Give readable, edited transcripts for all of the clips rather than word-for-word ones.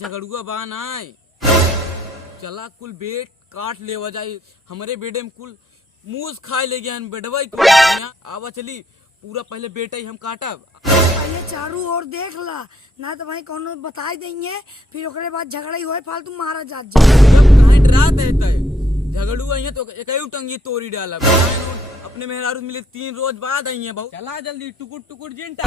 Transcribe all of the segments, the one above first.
झगड़ुआ बान आए चला कुल बेट काट लेवा जाए हमारे बेटे में कुल मूस खाए ले गया बेटवा आवा चली पूरा पहले बेटा ही हम काटब पहले चारू और देख ला ना तो भाई कौन बता देंगे फिर ओकरे बाद झगड़ा ही होए फालतू मारा जात जा कहीं डरात है झगड़ुआ है तो एक टंगी तोड़ी डाला अपने मेहरारू मिले 3 रोज बाद आई है बहुत चला जल्दी टुकुर टुकुर जिनटा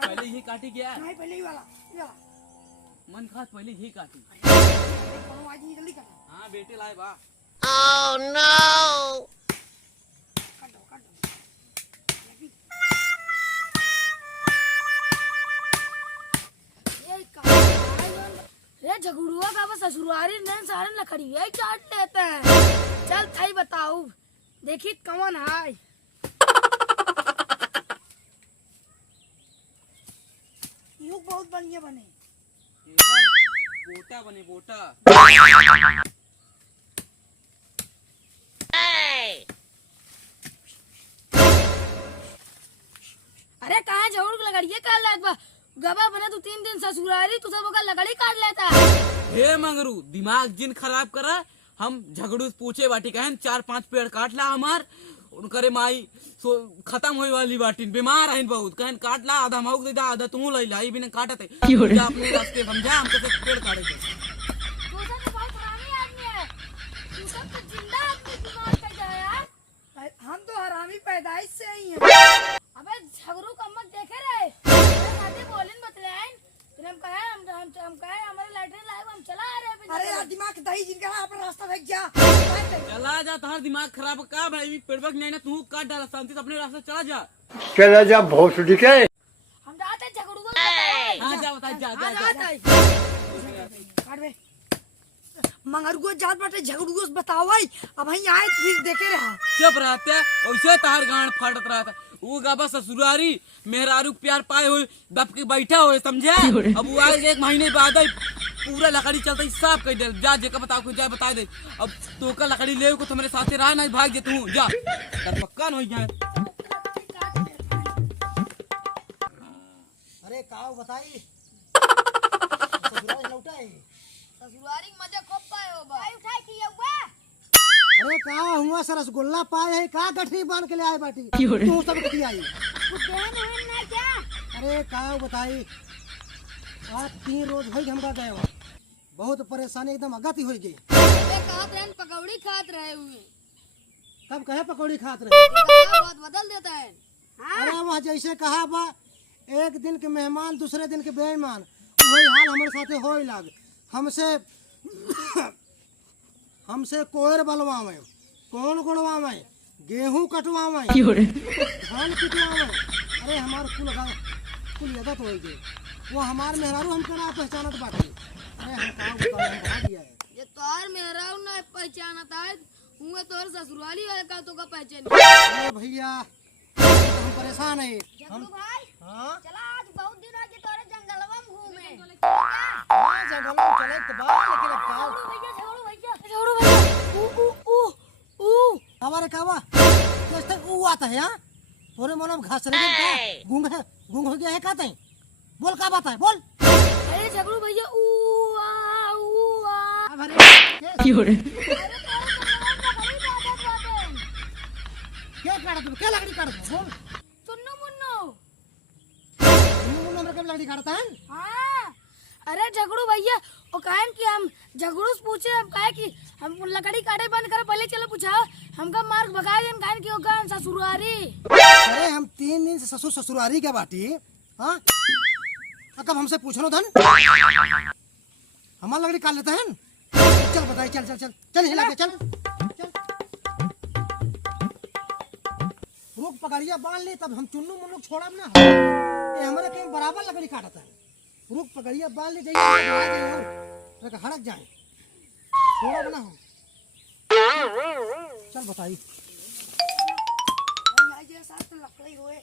पहले ही काटी गया नहीं पहले ही वाला मन खास पहले ही काटी जल्दी कर हाँ बेटे लाए बा Oh no! झगड़ुआ का बस ससुरारी ने सारे लकड़ी यही काट लेते हैं। चल थाई बताऊ देखी कौन है युग बहुत बढ़िया बने बोटा बने बोटा अरे कहाँ झगड़ू लकड़िया काट लेता गबा बने तू 3 दिन ससुरारी तू सब का लकड़ी काट लेता हे मंगरू दिमाग जिन खराब करा हम झगड़ू पूछे बाटी कहन 4-5 पेड़ काट ला हमार उनकरे माई खत्म होई वाली बाटी बीमार है बहुत कहन काट ला आधा माउक दे आधा तू ले ला बिना काटत है अपने रास्ते समझा हम तो पेड़ काटे तू सब तो बहुत हरामी आदमी है तू सब तो जिंदा आदमी दिमाग का जा यार हम तो हरामी पैदाइश से ही हैं अबे झगड़ू कम मत देखे रहे शादी बोलिन बतलाइन फिर हम कहे हमारे लैट्रिन लाए हम चला आ रहे अरे यार दिमाग दही जिनका अपना रास्ता भेज जा चला जा तुम्हारा दिमाग खराब का भाई पेड़बक नहीं ना तू काट डाला शांति से अपने रास्ते चला जा भोसड़ी के हम जाते झगड़ू को हां जा बता जा काट बे मंगरुआ जात बाटे झगड़ुआ से बतावई अब हई आए फिर देखे रहा चुप रहते ऐसे तार गांड फाटत रहा था वो गाबा ससुरारी मेहरारू प्यार पाए हुए दब के बैठा हुए समझे अब वो आज 1 महीने बाद पूरा लकड़ी चलता साफ कर दे जा जेका बताओ को जा बता दे अब तो का लकड़ी ले को तुम्हारे साथ रहा नहीं भाग जे तू जा तर पक्का न हो जाए अरे काओ बताई ससुराल लौटा है ससुरारी मजा खूब पाए हो भाई उठाई की हुआ अरे का हुआ सर रसगुल्ला पाए है का गठरी बांध के ले आए बाटी तू सब गठरी आई कुछ बहन है ना क्या अरे का बताई आज 3 रोज हो हमरा गए हो बहुत परेशानी एकदम अगति हो गई अरे कहा बहन पकौड़ी खात रहे हुए कब कहे पकौड़ी खात रहे बहुत बदल देता है अरे वह जैसे कहा बा एक दिन के मेहमान दूसरे दिन के बेईमान वही हाल हमारे साथे होई लाग हमसे कोयर बलवावे कौन गुणवावे गेहूं कटवावे धान पिटवावे अरे हमार कुल यदत हो गई वो हमार मेहरारू हमको ना पहचानत बाटे अरे हम का बता दिया है ये तोर मेहरारू ना पहचानत है हुए तोर ससुराली वाले का तो का पहचान अरे भैया हम परेशान है हम भाई हां चला आज बहुत दिन आज तोरे जंगलवा में घूमे जंगल में चले के बाद लेकिन अब का झगड़ू भैया ऊ हमारे कावा जैसे ऊ आता है हां तोरे मन में घास रही का गूंग हो गया है का तई बोल का बात है बोल अरे झगड़ू भैया ऊ आ अरे अरे क्या काट तू क्या लकड़ी काट बोल सुन्नो मुन्नो नंबर कब लकड़ी काटता है हाँ अरे झगड़ू भैया वो कहन कि हम झगड़ू से पूछे हम कहे कि हम लकड़ी काटे बंद करो पहले चलो पूछाओ हमका मार्ग भगा देन कहन कि ओका ससुरारी अरे हम 3 दिन से ससुरारी के बाटी हां कब हमसे पूछनो धन हमार लकड़ी काट लेते हैं चल बताई चल चल चल चल हिला के चल चल रुक पकड़िया बांध ले तब हम चुन्नू मुन्नू छोड़ब ना ये हमारे कहीं बराबर लकड़ी काटता है रुक पकड़िया बांध ले जाइए हड़क जाए छोड़ब ना हम चल बताई लकड़ी हुए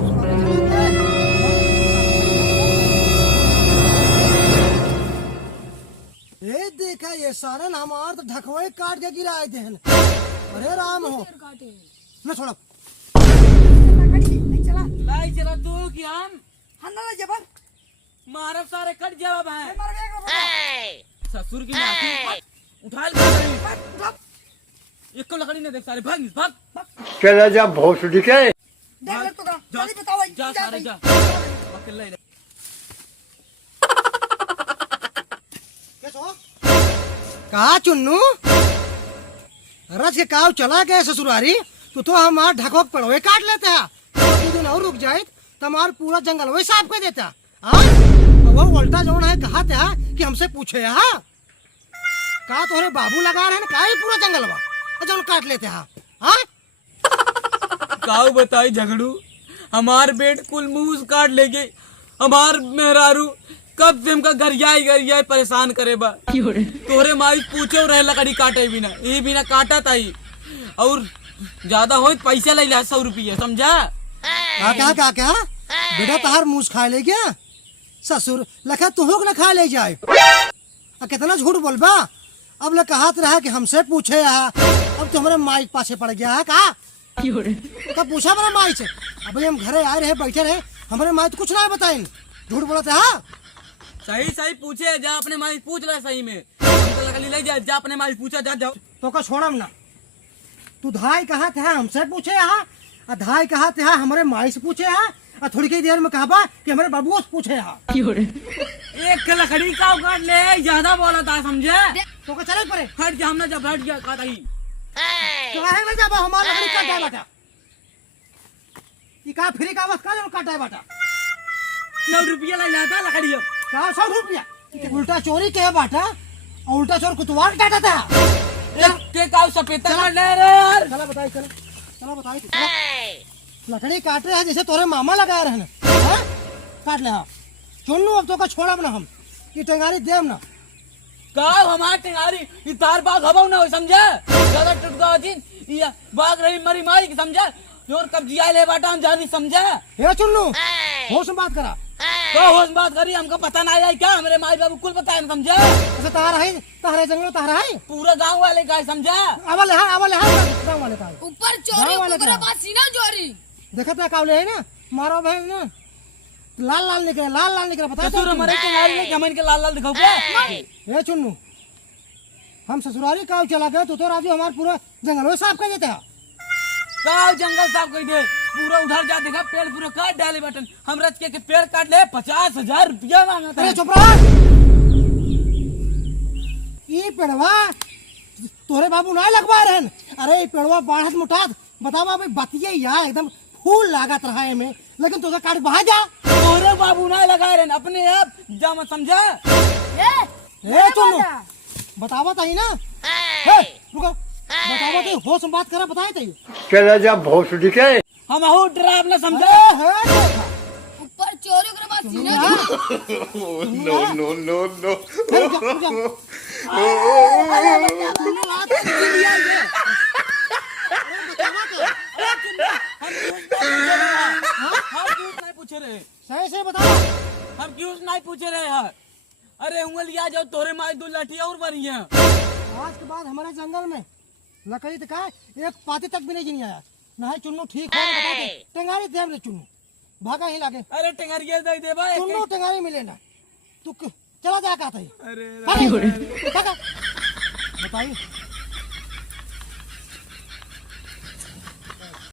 ससुरारी सारे ना हमार तो ढकवे काट के गिराए थे। अरे राम हो काटे न छोड़ा। नहीं चला लाई चला तू कि हम हंदा जबर मारब सारे कट जावा भाई मार बेग ससुर की नाती उठा ले लकड़ी। उठा एक को लकड़ी नहीं देख सारे भाग भाग चला जा भोसड़ी के। देख ले तो का जल्दी बताओ जा सारे जा अकेले ले कहा चुन्नू रज के काव चला गए ससुरारी तो हमार ढकोक पड़वे काट लेते हैं। दो दिन और रुक जाए तो हमार पूरा जंगल वही साफ कर देता। हाँ वो उल्टा जौन है कहा था कि हमसे पूछे हाँ कहा तोहरे बाबू लगा रहे हैं का ही पूरा जंगलवा जौन काट लेते हैं। हाँ काऊ बताई झगड़ू हमार बेट कुल मुंह काट ले गई। हमार मेहरारू कब से हमका गरियाई परेशान करे बा। तोरे माई पूछे रहे लकड़ी काटे बिना ये बिना काटा ताई और ज्यादा हो पैसा ले ला 100 रुपया समझा। क्या बेटा तहार मुँह खा ले क्या ससुर लखा तुहो न खा ले जाए। कितना झूठ बोलबा। अब ले कहा रहा कि हमसे पूछे अब तुम्हारे माई पाछे पड़ गया है कहा कब पूछा मेरे माई से। अब हम घरे आए रहे बैठे रहे हमारे माई तो कुछ ना बताए झूठ बोला था। सही पूछे जा अपने माई पूछ रहा सही में हमको लकड़ी ले जा अपने माई पूछा जा जाओ तो का छोड़म ना तू धाई कहा था हमसे पूछे धाई कहा था हमारे माई से पूछे और थोड़ी की देर में कहा कि हमारे बाबू से पूछे एक लकड़ी का काट ले ज्यादा बोला था समझे। तो का चले परे हट जा हमने जब हट गया काटा ही तो है ना जब हमारा लकड़ी काटा है बेटा ये का फ्री का बस का जो काटा है बेटा 100 रुपया ले जाता लकड़ी अब क्या 100 रुपया उल्टा चोरी के है बाटा और उल्टा चोर कुतवाल काटा था। के काऊ सपेता काट ले रे यार चला बताई चला बताई लकड़ी काट रहे हैं जैसे तोरे मामा लगा रहे हैं काट ले। हाँ चुन्नू अब तो का छोड़ब ना हम ये टेंगारी देम ना काऊ हमार टेंगारी ई तार बाग हबौ ना हो समझे। ज्यादा टुटका जिन ये बाग रही मरी मारी की समझे जोर कब जिया ले बाटा हम जानी समझे। हे चुन्नू होश में बात करा तो होश बात करी हमको पता ना आई क्या हमारे माई बाबू कुल पता है समझे। अच्छा तहारे जंगल तहारा है पूरा गांव वाले का है समझे। आवल है गांव वाले का ऊपर चोरी ऊपर बात सीना चोरी देखा था कावले है ना मारो बहन ना लाल निकले बता ससुर हमारे टेंगारी ने हमन के लाल दिखाओ के हे चुन्नू हम ससुरारी काव चला गए तो राजू हमार पूरा जंगल साफ कर देता है। काऊ जंगल साफ कर दे पूरा उधर जा देखा पेड़ पूरा काट डाले बटन हम रच के पेड़ काट ले 50,000 रुपया मांगा था। अरे चुप रहा ये पेड़वा तोरे बाबू ना लगवा रहे अरे ये पेड़वा बढ़त मुठात बतावा भाई बतिये यार एकदम फूल लागत रहा है में लेकिन तुझे काट बहा जा तोरे बाबू ना लगा रहे अपने आप जा मत समझा। ए चुन्नू बतावा ताई ना रुको बतावा ताई होश में बात करा बताए ताई चला जा भोसड़ी के। हम हो डराव ना समझा। ऊपर चोरी ऊपर बात सीना नो नो नो हम क्यों नहीं पूछे रहे सही से बताओ हम क्यों नहीं पूछे रहे यार। अरे उंगलिया जाओ तोरे माई 2 लाठिया और मरी है। आज के बाद हमारे जंगल में लकड़ी तो का एक पाती तक भी नहीं आया ना चुन्नू ठीक हो बता दे टेंगारी दे रे चुन्नू भागा ही लागे अरे टेंगरिया दे दे भाई चुन्नू टेंगारी मिले ना तू चला जा कहता है अरे बताइए